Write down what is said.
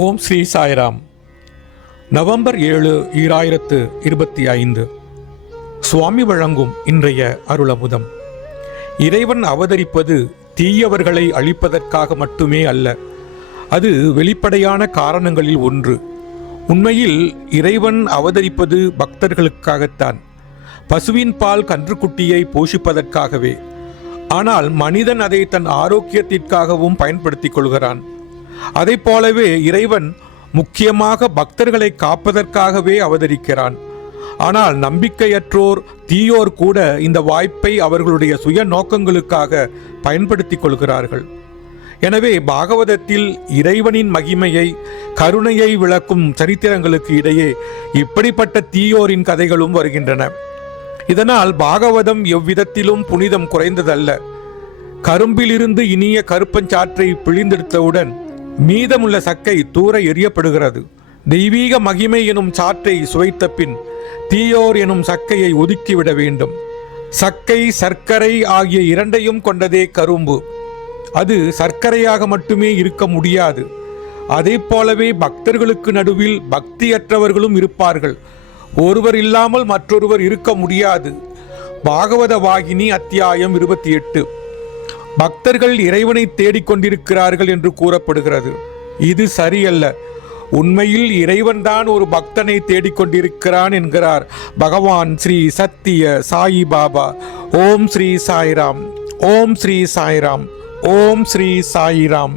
ஓம் Sri Sairam. November ஏழு ஈராயிரத்து இருபத்தி ஐந்து. சுவாமி வழங்கும் இன்றைய அருளமுதம். இறைவன் அவதரிப்பது தீயவர்களை அழிப்பதற்காக மட்டுமே அல்ல அது வெளிப்படையான காரணங்களில் ஒன்று. உண்மையில் இறைவன் அவதரிப்பது பக்தர்களுக்காகத்தான். பசுவின் பால் கன்றுக்குட்டியை போஷிப்பதற்காகவே. ஆனால் மனிதன் அதை தன் ஆரோக்கியத்திற்காகவும் பயன்படுத்திக் கொள்கிறான். அதைப் போலவே இறைவன் முக்கியமாக பக்தர்களை காப்பதற்காகவே அவதரிக்கிறான். ஆனால் நம்பிக்கையற்றோர் தீயோர் கூட இந்த வாய்ப்பை அவர்களுடைய சுய நோக்கங்களுக்காக பயன்படுத்திக் கொள்கிறார்கள். எனவே பாகவதத்தில் இறைவனின் மகிமையை கருணையை விளக்கும் சரித்திரங்களுக்கு இடையே இப்படிப்பட்ட தீயோரின் கதைகளும் வருகின்றன. இதனால் பாகவதம் எவ்விதத்திலும் புனிதம் குறைந்ததல்ல. கரும்பிலிருந்து இனிய கருப்பஞ்சாற்றை பிழிந்தெடுத்தவுடன் மீதமுள்ள சக்கை தூர எறியப்படுகிறது. தெய்வீக மகிமை எனும் சாற்றை சுவைத்த பின் தீயோர் எனும் சக்கையை ஒதுக்கிவிட வேண்டும். சக்கை சர்க்கரை ஆகிய இரண்டையும் கொண்டதே கரும்பு. அது சர்க்கரையாக மட்டுமே இருக்க முடியாது. அதை போலவே பக்தர்களுக்கு நடுவில் பக்தியற்றவர்களும் இருப்பார்கள். ஒருவர் இல்லாமல் மற்றொருவர் இருக்க முடியாது. பாகவத வாகினி அத்தியாயம் இருபத்தி எட்டு. பக்தர்கள் இறைவனை தேடிக்கொண்டிருக்கிறார்கள் என்று கூறப்படுகிறது. இது சரியல்ல. உண்மையில் இறைவன்தான் ஒரு பக்தனை தேடிக்கொண்டிருக்கிறான் என்கிறார் பகவான் ஸ்ரீ சத்திய சாயி பாபா. ஓம் ஸ்ரீ சாய்ராம். ஓம் ஸ்ரீ சாய்ராம். ஓம் ஸ்ரீ சாயிராம்.